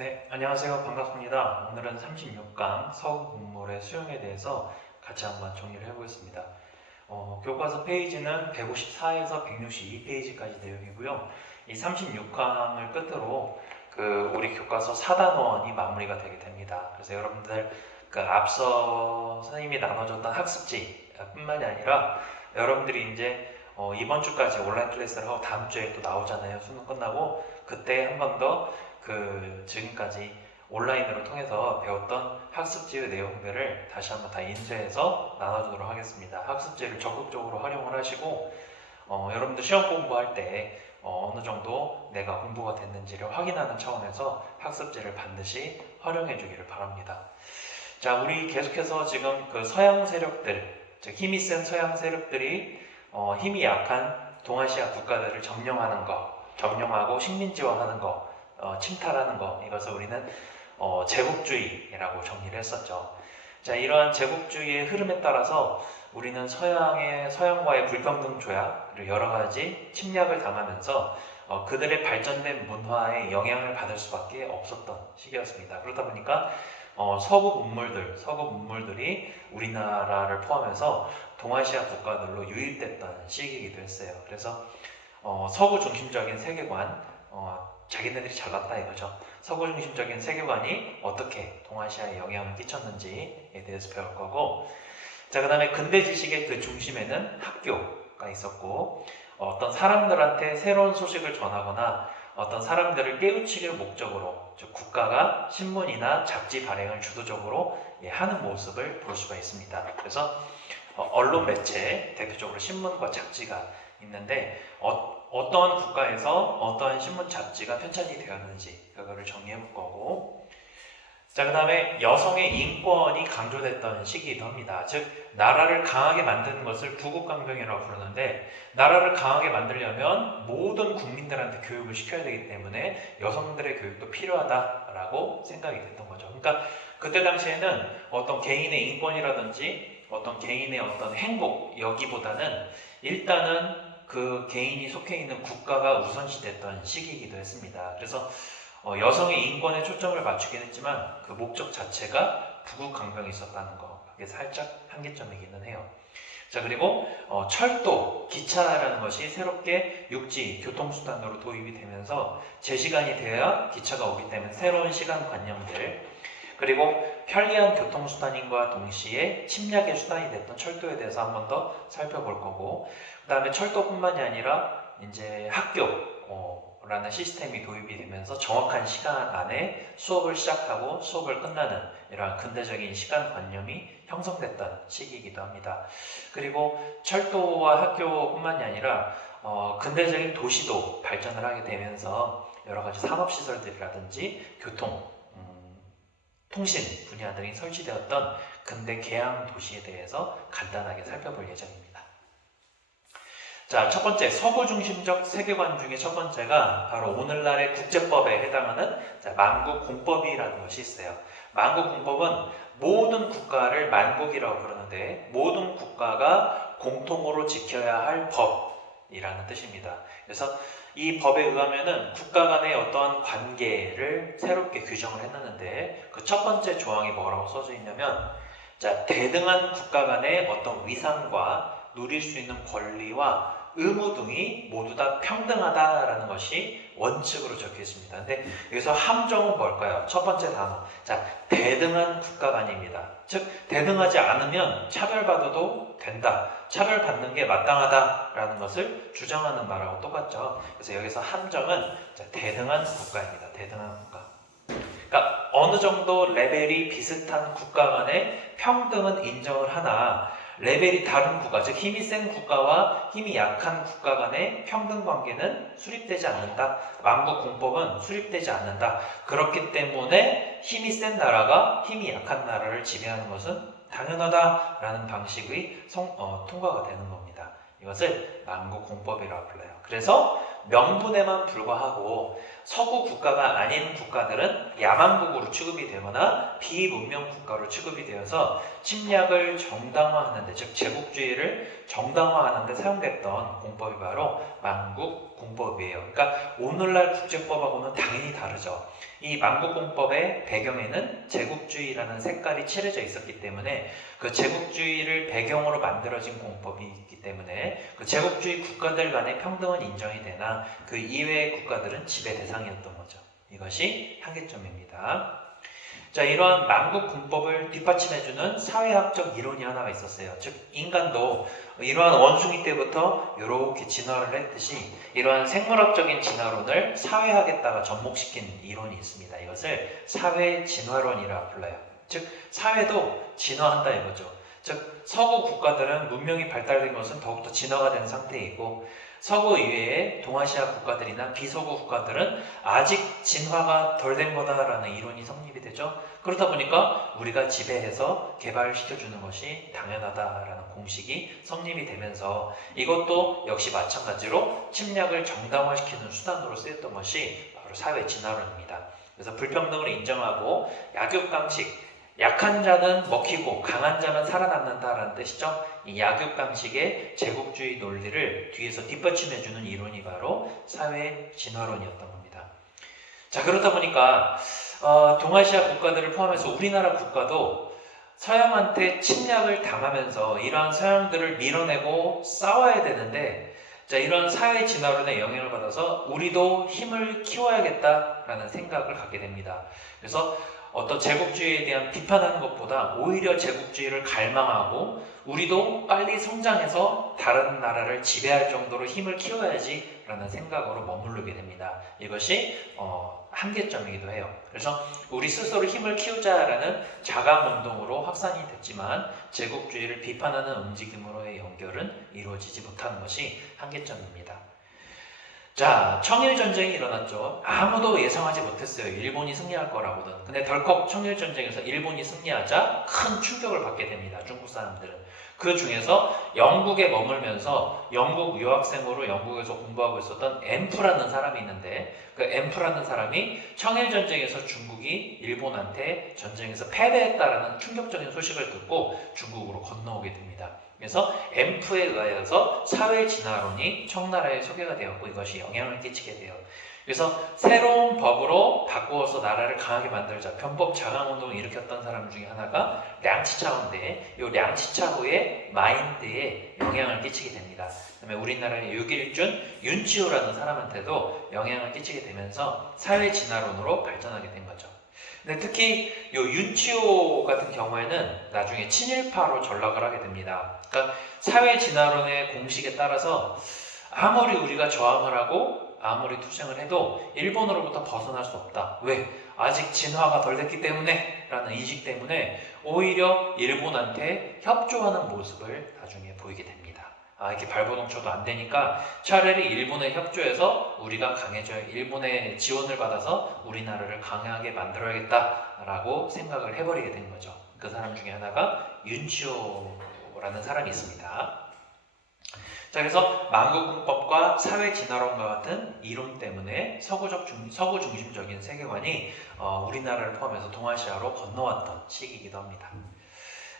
네, 안녕하세요. 반갑습니다. 오늘은 36강 서구 문물의 수용에 대해서 같이 한번 정리를 해보겠습니다. 교과서 페이지는 154에서 162페이지까지 내용이고요. 이 36강을 끝으로 우리 교과서 4단원이 마무리가 되게 됩니다. 그래서 여러분들 앞서 선생님이 나눠줬던 학습지 뿐만이 아니라 여러분들이 이제 이번 주까지 온라인 클래스를 하고 다음 주에 또 나오잖아요. 수능 끝나고 그때 한 번 더 지금까지 온라인으로 통해서 배웠던 학습지의 내용들을 다시 한번 다 인쇄해서 나눠주도록 하겠습니다. 학습지를 적극적으로 활용을 하시고 여러분들 시험 공부할 때 어느 정도 내가 공부가 됐는지를 확인하는 차원에서 학습지를 반드시 활용해 주기를 바랍니다. 자, 우리 계속해서 지금 서양 세력들, 즉 힘이 센 서양 세력들이 힘이 약한 동아시아 국가들을 점령하고 식민지화하는 거, 침탈하는 거, 이것을 우리는 제국주의라고 정리를 했었죠. 자, 이러한 제국주의의 흐름에 따라서 우리는 서양과의 불평등 조약을 여러 가지 침략을 당하면서 그들의 발전된 문화에 영향을 받을 수밖에 없었던 시기였습니다. 그러다 보니까 서구 문물들이 우리나라를 포함해서 동아시아 국가들로 유입됐던 시기이기도 했어요. 그래서 서구 중심적인 세계관, 자기네들이 잘났다 이거죠. 서구 중심적인 세계관이 어떻게 동아시아에 영향을 끼쳤는지에 대해서 배울 거고, 자, 그 다음에 근대 지식의 그 중심에는 학교가 있었고, 어떤 사람들한테 새로운 소식을 전하거나 어떤 사람들을 깨우치기를 목적으로, 즉 국가가 신문이나 잡지 발행을 주도적으로 하는 모습을 볼 수가 있습니다. 그래서 언론 매체, 대표적으로 신문과 잡지가 있는데 어떠한 국가에서 어떠한 신문 잡지가 편찬이 되었는지 그거를 정리해 볼 거고, 자, 그 다음에 여성의 인권이 강조됐던 시기이기도 합니다. 즉 나라를 강하게 만드는 것을 부국강병이라고 부르는데, 나라를 강하게 만들려면 모든 국민들한테 교육을 시켜야 되기 때문에 여성들의 교육도 필요하다라고 생각이 됐던 거죠. 그러니까 그때 당시에는 어떤 개인의 인권이라든지 어떤 개인의 어떤 행복 여기보다는 일단은 그 개인이 속해 있는 국가가 우선시됐던 시기이기도 했습니다. 그래서 여성의 인권에 초점을 맞추긴 했지만 그 목적 자체가 부국강병이 있었다는 거, 그게 살짝 한계점이기는 해요. 자, 그리고 철도, 기차라는 것이 새롭게 육지 교통수단으로 도입이 되면서 제 시간이 돼야 기차가 오기 때문에 새로운 시간관념들, 그리고 편리한 교통수단인과 동시에 침략의 수단이 됐던 철도에 대해서 한 번 더 살펴볼 거고, 그 다음에 철도뿐만이 아니라 이제 학교라는 시스템이 도입이 되면서 정확한 시간 안에 수업을 시작하고 수업을 끝나는 이러한 근대적인 시간관념이 형성됐던 시기이기도 합니다. 그리고 철도와 학교뿐만이 아니라 근대적인 도시도 발전을 하게 되면서 여러 가지 산업시설들이라든지 교통, 통신 분야들이 설치되었던 근대 개항 도시에 대해서 간단하게 살펴볼 예정입니다. 자, 첫 번째, 서구 중심적 세계관 중에 첫 번째가 바로 오늘날의 국제법에 해당하는 만국공법이라는 것이 있어요. 만국공법은 모든 국가를 만국이라고 부르는데 모든 국가가 공통으로 지켜야 할 법이라는 뜻입니다. 그래서 이 법에 의하면은 국가 간의 어떠한 관계를 새롭게 규정을 해놨는데 그 첫 번째 조항이 뭐라고 써져 있냐면, 자, 대등한 국가 간의 어떤 위상과 누릴 수 있는 권리와 의무 등이 모두 다 평등하다라는 것이 원칙으로 적혀 있습니다. 근데 여기서 함정은 뭘까요? 첫 번째 단어. 자, 대등한 국가 간입니다. 즉, 대등하지 않으면 차별받아도 된다. 차별받는 게 마땅하다라는 것을 주장하는 말하고 똑같죠. 그래서 여기서 함정은 대등한 국가입니다. 대등한 국가. 그러니까 어느 정도 레벨이 비슷한 국가 간의 평등은 인정을 하나 레벨이 다른 국가, 즉 힘이 센 국가와 힘이 약한 국가 간의 평등 관계는 수립되지 않는다. 만국공법은 수립되지 않는다. 그렇기 때문에 힘이 센 나라가 힘이 약한 나라를 지배하는 것은 당연하다라는 방식의 통과가 되는 겁니다. 이것을 만국공법이라고 불러요. 그래서 명분에만 불과하고 서구 국가가 아닌 국가들은 야만국으로 취급이 되거나 비문명 국가로 취급이 되어서 침략을 정당화하는 데, 즉 제국주의를 정당화하는 데 사용됐던 공법이 바로 만국공법이에요. 그러니까 오늘날 국제법하고는 당연히 다르죠. 이 만국공법의 배경에는 제국주의라는 색깔이 칠해져 있었기 때문에 그 제국주의를 배경으로 만들어진 공법이 있기 때문에 그 제국주의 국가들 간의 평등은 인정이 되나 그 이외의 국가들은 지배 대상이었던 거죠. 이것이 한계점입니다. 자, 이러한 만국공법을 뒷받침해주는 사회학적 이론이 하나가 있었어요. 즉 인간도 이러한 원숭이 때부터 이렇게 진화를 했듯이 이러한 생물학적인 진화론을 사회학에다가 접목시킨 이론이 있습니다. 이것을 사회진화론이라 불러요. 즉 사회도 진화한다 이거죠. 즉 서구 국가들은 문명이 발달된 것은 더욱더 진화가 된 상태이고 서구 이외의 동아시아 국가들이나 비서구 국가들은 아직 진화가 덜 된 거다라는 이론이 성립이 되죠. 그러다 보니까 우리가 지배해서 개발시켜주는 것이 당연하다라는 공식이 성립이 되면서 이것도 역시 마찬가지로 침략을 정당화시키는 수단으로 쓰였던 것이 바로 사회 진화론입니다. 그래서 불평등을 인정하고 약육강식, 약한 자는 먹히고 강한 자는 살아남는다라는 뜻이죠. 이 약육강식의 제국주의 논리를 뒤에서 뒷받침해주는 이론이 바로 사회 진화론이었던 겁니다. 자, 그러다 보니까 동아시아 국가들을 포함해서 우리나라 국가도 서양한테 침략을 당하면서 이러한 서양들을 밀어내고 싸워야 되는데 자, 이런 사회 진화론의 영향을 받아서 우리도 힘을 키워야겠다라는 생각을 갖게 됩니다. 그래서 어떤 제국주의에 대한 비판하는 것보다 오히려 제국주의를 갈망하고 우리도 빨리 성장해서 다른 나라를 지배할 정도로 힘을 키워야지 라는 생각으로 머무르게 됩니다. 이것이 한계점이기도 해요. 그래서 우리 스스로 힘을 키우자라는 자강운동으로 확산이 됐지만 제국주의를 비판하는 움직임으로의 연결은 이루어지지 못하는 것이 한계점입니다. 자, 청일전쟁이 일어났죠. 아무도 예상하지 못했어요. 일본이 승리할 거라고는. 근데 덜컥 청일전쟁에서 일본이 승리하자 큰 충격을 받게 됩니다. 중국 사람들은. 그 중에서 영국에 머물면서 영국 유학생으로 영국에서 공부하고 있었던 앰프라는 사람이 있는데 그 앰프라는 사람이 청일전쟁에서 중국이 일본한테 전쟁에서 패배했다라는 충격적인 소식을 듣고 중국으로 건너오게 됩니다. 그래서 앰프에 의하여서 사회진화론이 청나라에 소개가 되었고 이것이 영향을 끼치게 돼요. 그래서 새로운 법으로 바꾸어서 나라를 강하게 만들자 변법 자강운동을 일으켰던 사람 중에 하나가 량치차오인데 이 량치차오의 마인드에 영향을 끼치게 됩니다. 그다음에 우리나라의 6.1준 윤치호라는 사람한테도 영향을 끼치게 되면서 사회진화론으로 발전하게 된 거죠. 근데 특히 이 윤치호 같은 경우에는 나중에 친일파로 전락을 하게 됩니다. 그러니까 사회진화론의 공식에 따라서 아무리 우리가 저항을 하고 아무리 투쟁을 해도 일본으로부터 벗어날 수 없다. 왜? 아직 진화가 덜 됐기 때문에 라는 인식 때문에 오히려 일본한테 협조하는 모습을 나중에 보이게 됩니다. 이렇게 발버둥쳐도 안 되니까 차라리 일본에 협조해서 우리가 강해져야 일본의 지원을 받아서 우리나라를 강하게 만들어야겠다라고 생각을 해버리게 된 거죠. 그 사람 중에 하나가 윤치호라는 사람이 있습니다. 자, 그래서 만국공법과 사회진화론과 같은 이론 때문에 서구 중심적인 세계관이 우리나라를 포함해서 동아시아로 건너왔던 시기이기도 합니다.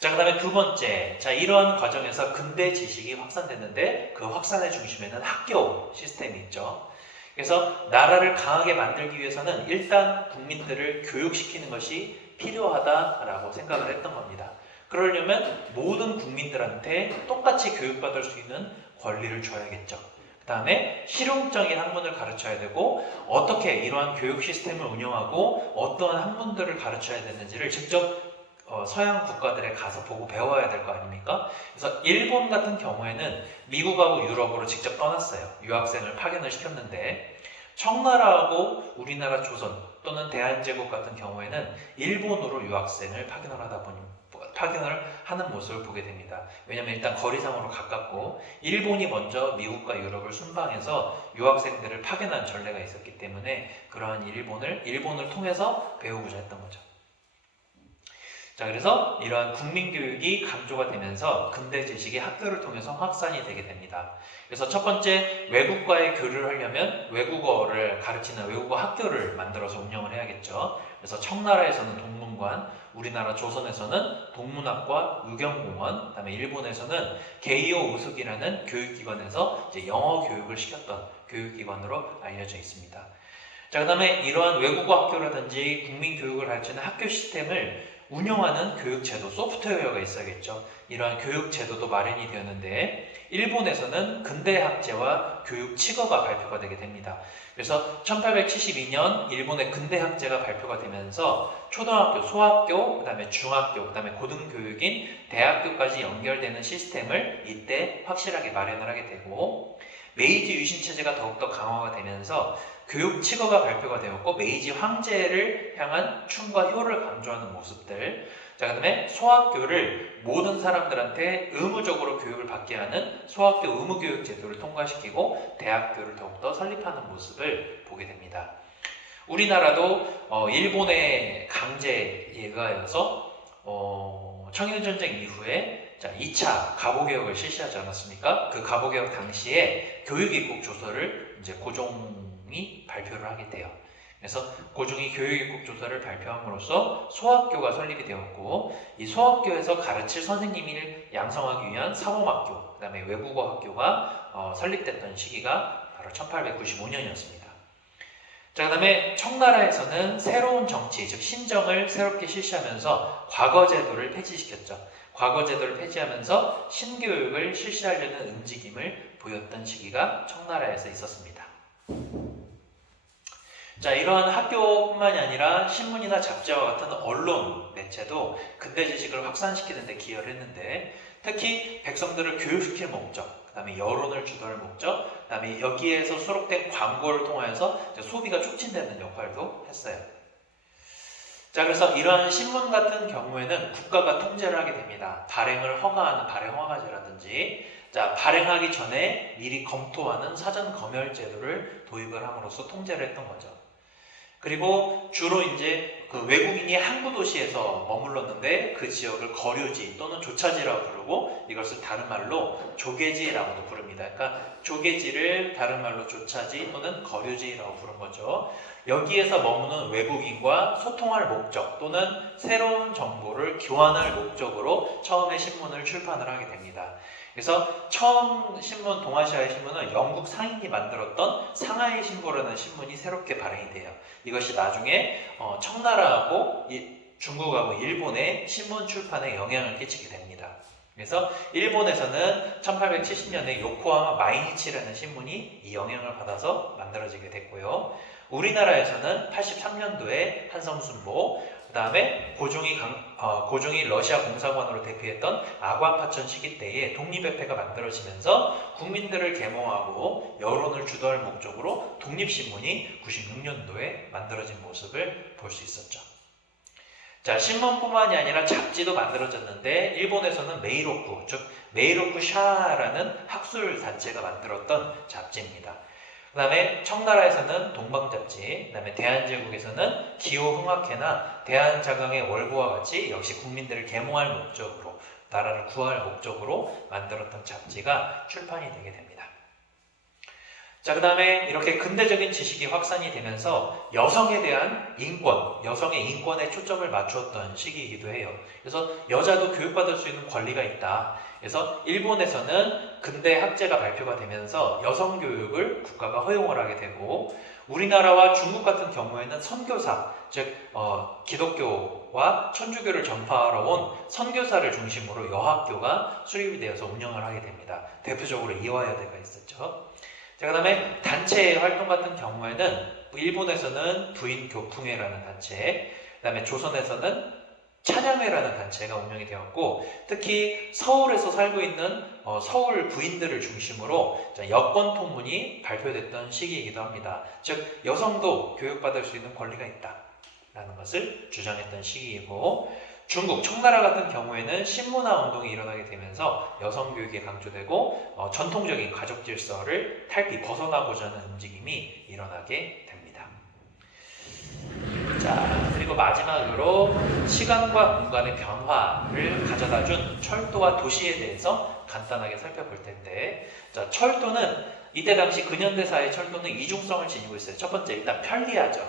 자, 그 다음에 두 번째, 자, 이러한 과정에서 근대 지식이 확산됐는데 그 확산의 중심에는 학교 시스템이 있죠. 그래서 나라를 강하게 만들기 위해서는 일단 국민들을 교육시키는 것이 필요하다라고 생각을 했던 겁니다. 그러려면 모든 국민들한테 똑같이 교육받을 수 있는 권리를 줘야겠죠. 그 다음에 실용적인 학문을 가르쳐야 되고 어떻게 이러한 교육 시스템을 운영하고 어떠한 학문들을 가르쳐야 되는지를 직접 서양 국가들에 가서 보고 배워야 될 거 아닙니까? 그래서 일본 같은 경우에는 미국하고 유럽으로 직접 떠났어요. 유학생을 파견을 시켰는데 청나라하고 우리나라 조선 또는 대한제국 같은 경우에는 일본으로 유학생을 파견을 하는 모습을 보게 됩니다. 왜냐하면 일단 거리상으로 가깝고 일본이 먼저 미국과 유럽을 순방해서 유학생들을 파견한 전례가 있었기 때문에 그러한 일본을 통해서 배우고자 했던 거죠. 자, 그래서 이러한 국민교육이 강조가 되면서 근대 지식이 학교를 통해서 확산이 되게 됩니다. 그래서 첫 번째, 외국과의 교류를 하려면 외국어를 가르치는 외국어 학교를 만들어서 운영을 해야겠죠. 그래서 청나라에서는 동문관, 우리나라 조선에서는 동문학과, 의경공원, 그다음에 일본에서는 게이오 우스기라는 교육기관에서 이제 영어 교육을 시켰던 교육기관으로 알려져 있습니다. 자, 그다음에 이러한 외국어 학교라든지 국민교육을 가르치는 학교 시스템을 운영하는 교육제도, 소프트웨어가 있어야겠죠. 이러한 교육제도도 마련이 되었는데 일본에서는 근대학제와 교육치거가 발표가 되게 됩니다. 그래서 1872년 일본의 근대학제가 발표가 되면서 초등학교, 소학교, 그 다음에 중학교, 그 다음에 고등교육인 대학교까지 연결되는 시스템을 이때 확실하게 마련을 하게 되고 메이지 유신체제가 더욱더 강화가 되면서 교육치거가 발표가 되었고 메이지 황제를 향한 충과 효를 강조하는 모습들. 자, 그 다음에 소학교를 모든 사람들한테 의무적으로 교육을 받게 하는 소학교 의무교육 제도를 통과시키고 대학교를 더욱더 설립하는 모습을 보게 됩니다. 우리나라도 일본의 강제에 의하여서 청일전쟁 이후에 2차 가보개혁을 실시하지 않았습니까? 그 가보개혁 당시에 교육입국 조서를 이제 고종이 발표를 하게 돼요. 그래서 고종이 교육입국 조서를 발표함으로써 소학교가 설립이 되었고 이 소학교에서 가르칠 선생님을 양성하기 위한 사범학교, 그 다음에 외국어 학교가 설립됐던 시기가 바로 1895년이었습니다. 자, 그 다음에 청나라에서는 새로운 정치, 즉 신정을 새롭게 실시하면서 과거제도를 폐지시켰죠. 과거제도를 폐지하면서 신교육을 실시하려는 움직임을 보였던 시기가 청나라에서 있었습니다. 자, 이러한 학교뿐만이 아니라 신문이나 잡지와 같은 언론 매체도 근대 지식을 확산시키는 데 기여를 했는데 특히 백성들을 교육시킬 목적, 그 다음에 여론을 주도할 목적, 그 다음에 여기에서 수록된 광고를 통하여서 소비가 촉진되는 역할도 했어요. 자, 그래서 이러한 신문 같은 경우에는 국가가 통제를 하게 됩니다. 발행을 허가하는 발행허가제라든지, 자, 발행하기 전에 미리 검토하는 사전 검열 제도를 도입을 함으로써 통제를 했던 거죠. 그리고 주로 이제 그 외국인이 항구 도시에서 머물렀는데 그 지역을 거류지 또는 조차지라고 부르고 이것을 다른 말로 조계지라고도 부릅니다. 그러니까 조계지를 다른 말로 조차지 또는 거류지라고 부른 거죠. 여기에서 머무는 외국인과 소통할 목적 또는 새로운 정보를 교환할 목적으로 처음에 신문을 출판을 하게 됩니다. 그래서 처음 신문, 동아시아의 신문은 영국 상인이 만들었던 상하이 신보라는 신문이 새롭게 발행이 돼요. 이것이 나중에 청나라하고 중국하고 일본의 신문 출판에 영향을 끼치게 됩니다. 그래서 일본에서는 1870년에 요코하마 마이니치라는 신문이 이 영향을 받아서 만들어지게 됐고요. 우리나라에서는 83년도에 한성순보, 그 다음에 고종이 러시아 공사관으로 대피했던 아관파천 시기 때에 독립협회가 만들어지면서 국민들을 계몽하고 여론을 주도할 목적으로 독립신문이 96년도에 만들어진 모습을 볼 수 있었죠. 자, 신문뿐만이 아니라 잡지도 만들어졌는데 일본에서는 메이로쿠, 즉 메이로쿠 샤라는 학술 단체가 만들었던 잡지입니다. 그 다음에 청나라에서는 동방잡지, 그 다음에 대한제국에서는 기호흥학회나 대한자강의 월보와 같이 역시 국민들을 계몽할 목적으로, 나라를 구할 목적으로 만들었던 잡지가 출판이 되게 됩니다. 자, 그 다음에 이렇게 근대적인 지식이 확산이 되면서 여성에 대한 인권, 여성의 인권에 초점을 맞추었던 시기이기도 해요. 그래서 여자도 교육받을 수 있는 권리가 있다. 그래서 일본에서는 근대 학제가 발표가 되면서 여성 교육을 국가가 허용을 하게 되고 우리나라와 중국 같은 경우에는 선교사, 즉 기독교와 천주교를 전파하러 온 선교사를 중심으로 여학교가 수립이 되어서 운영을 하게 됩니다. 대표적으로 이화여대가 있었죠. 자, 그 다음에 단체 활동 같은 경우에는 일본에서는 부인교풍회라는 단체, 그 다음에 조선에서는 찬양회라는 단체가 운영이 되었고 특히 서울에서 살고 있는 서울 부인들을 중심으로 여권통문이 발표됐던 시기이기도 합니다. 즉 여성도 교육받을 수 있는 권리가 있다라는 것을 주장했던 시기이고 중국, 청나라 같은 경우에는 신문화 운동이 일어나게 되면서 여성 교육이 강조되고 전통적인 가족 질서를 벗어나고자 하는 움직임이 일어나게 됩니다. 자, 자, 그리고 마지막으로 시간과 공간의 변화를 가져다 준 철도와 도시에 대해서 간단하게 살펴볼 텐데, 자, 철도는 이때 당시 근현대사의 철도는 이중성을 지니고 있어요. 첫 번째, 일단 편리하죠.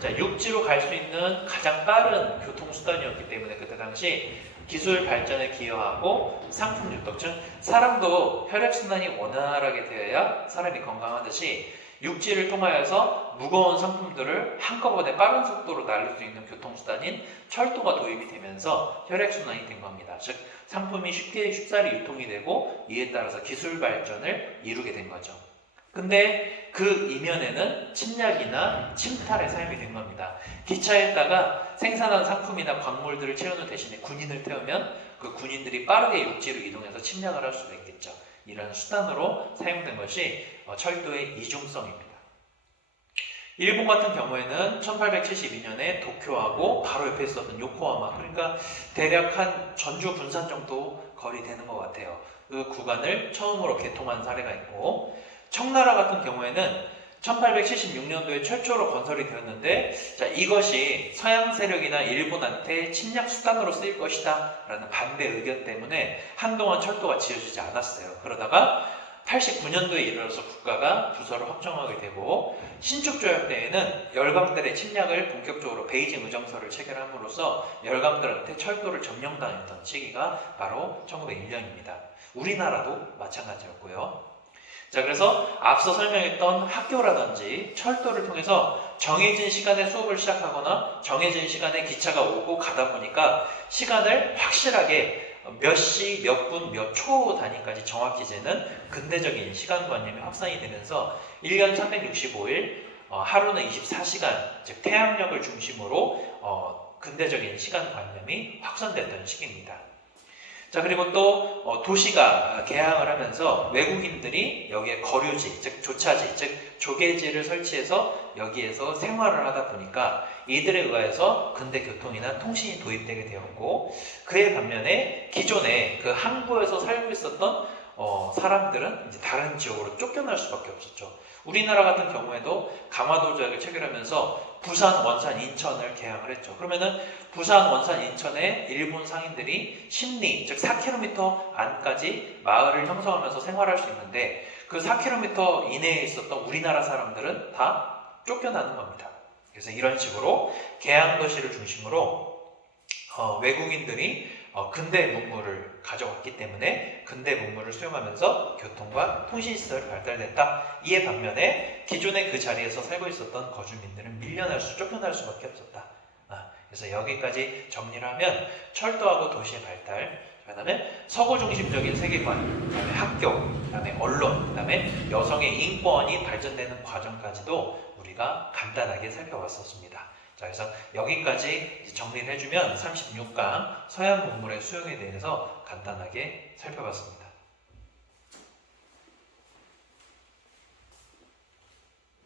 자, 육지로 갈 수 있는 가장 빠른 교통수단이었기 때문에 그때 당시 기술 발전에 기여하고 상품 유통, 즉 사람도 혈액순환이 원활하게 되어야 사람이 건강하듯이 육지를 통하여서 무거운 상품들을 한꺼번에 빠른 속도로 날릴 수 있는 교통수단인 철도가 도입이 되면서 혈액순환이 된 겁니다. 즉 상품이 쉽사리 유통이 되고 이에 따라서 기술 발전을 이루게 된 거죠. 근데 그 이면에는 침략이나 침탈의 사용이 된 겁니다. 기차에다가 생산한 상품이나 광물들을 채우는 대신에 군인을 태우면 그 군인들이 빠르게 육지로 이동해서 침략을 할 수가 있겠죠. 이런 수단으로 사용된 것이 철도의 이중성입니다. 일본 같은 경우에는 1872년에 도쿄하고 바로 옆에 있었던 요코하마, 그러니까 대략 한 전주 분산 정도 거리 되는 것 같아요. 그 구간을 처음으로 개통한 사례가 있고, 청나라 같은 경우에는 1876년도에 최초로 건설이 되었는데, 자, 이것이 서양 세력이나 일본한테 침략 수단으로 쓰일 것이다 라는 반대 의견 때문에 한동안 철도가 지어지지 않았어요. 그러다가 89년도에 이르러서 국가가 부서를 확정하게 되고, 신축조약 때에는 열강들의 침략을 본격적으로 베이징 의정서를 체결함으로써 열강들한테 철도를 점령당했던 시기가 바로 1901년입니다. 우리나라도 마찬가지였고요. 자, 그래서 앞서 설명했던 학교라든지 철도를 통해서 정해진 시간에 수업을 시작하거나 정해진 시간에 기차가 오고 가다 보니까 시간을 확실하게 몇 시, 몇 분, 몇 초 단위까지 정확히 재는 근대적인 시간관념이 확산이 되면서 1년 365일, 하루는 24시간, 즉 태양력을 중심으로 근대적인 시간관념이 확산됐던 시기입니다. 자, 그리고 또 도시가 개항을 하면서 외국인들이 여기에 거류지, 즉 조차지, 즉 조개지를 설치해서 여기에서 생활을 하다 보니까 이들에 의해서 근대 교통이나 통신이 도입되게 되었고, 그에 반면에 기존에 그 항구에서 살고 있었던 사람들은 이제 다른 지역으로 쫓겨날 수밖에 없었죠. 우리나라 같은 경우에도 강화도 조약을 체결하면서 부산, 원산, 인천을 개항을 했죠. 그러면은 부산, 원산, 인천에 일본 상인들이 심리, 즉 4km 안까지 마을을 형성하면서 생활할 수 있는데, 그 4km 이내에 있었던 우리나라 사람들은 다 쫓겨나는 겁니다. 그래서 이런 식으로 개항 도시를 중심으로 외국인들이 근대 문물을 가져왔기 때문에 근대 문물을 수용하면서 교통과 통신시설이 발달됐다. 이에 반면에 기존에 그 자리에서 살고 있었던 거주민들은 쫓겨날 수밖에 없었다. 그래서 여기까지 정리를 하면 철도하고 도시의 발달, 그 다음에 서구 중심적인 세계관, 그 다음에 학교, 그 다음에 언론, 그 다음에 여성의 인권이 발전되는 과정까지도 우리가 간단하게 살펴봤었습니다. 자, 그래서 여기까지 정리를 해주면 36강 서양 문물의 수용에 대해서 간단하게 살펴봤습니다.